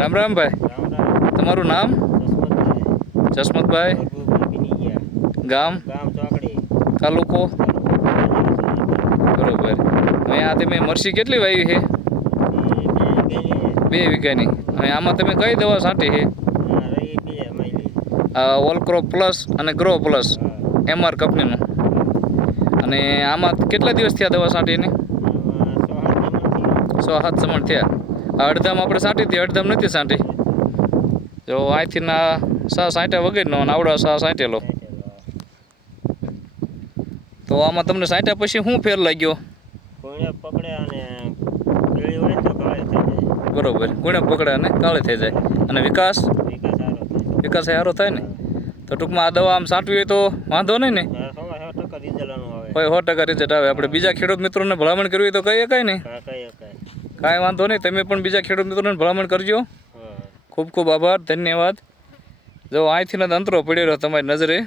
રામ રામ ભાઈ, રામ રામ. તમારું નામ? જસમતભાઈ. જસમતભાઈ. ભરભૂર બની ગયા. ગામ? ગામ ચોકડી. તાલુકો? બરોબર. અહીંયા તમે મરસી કેટલી વાવી છે? 2 વીઘાની. અને આમાં તમે કઈ દવા છાંટી છે? ઓલ ક્રોપ પ્લસ અને ગ્રો પ્લસ MR કંપનીનું. અને આમાં કેટલા દિવસ થયા દવા છાંટીને? 6-7 સમણ થયા. આ અડધામ આપણે છાંટી હતી, અડધામ નથી છાંટી. જો અહીંથી ના સા છાંટ્યા વગરનો અને આવડા સા છાંટેલો. તો આમાં તમને છાંટ્યા પછી શું ફેર લાગ્યો? બરોબર, ગુણે પકડે અને કાળી થઈ જાય. અને વિકાસ સારો થાય ને? તો ટૂંકમાં આ દવા આમ છાંટવી હોય તો વાંધો નહીં ને? 100% રિઝલ્ટ આવે. આપણે બીજા ખેડૂત મિત્રોને ભલામણ કરવી હોય તો કહીએ કાંઈ નહીં? કાંઈ વાંધો નહીં, તમે પણ બીજા ખેડૂત મિત્રોને ભલામણ કરજો. ખૂબ ખૂબ આભાર, ધન્યવાદ. જો અહીંથી અંતરો પડ્યો તમારી નજરે.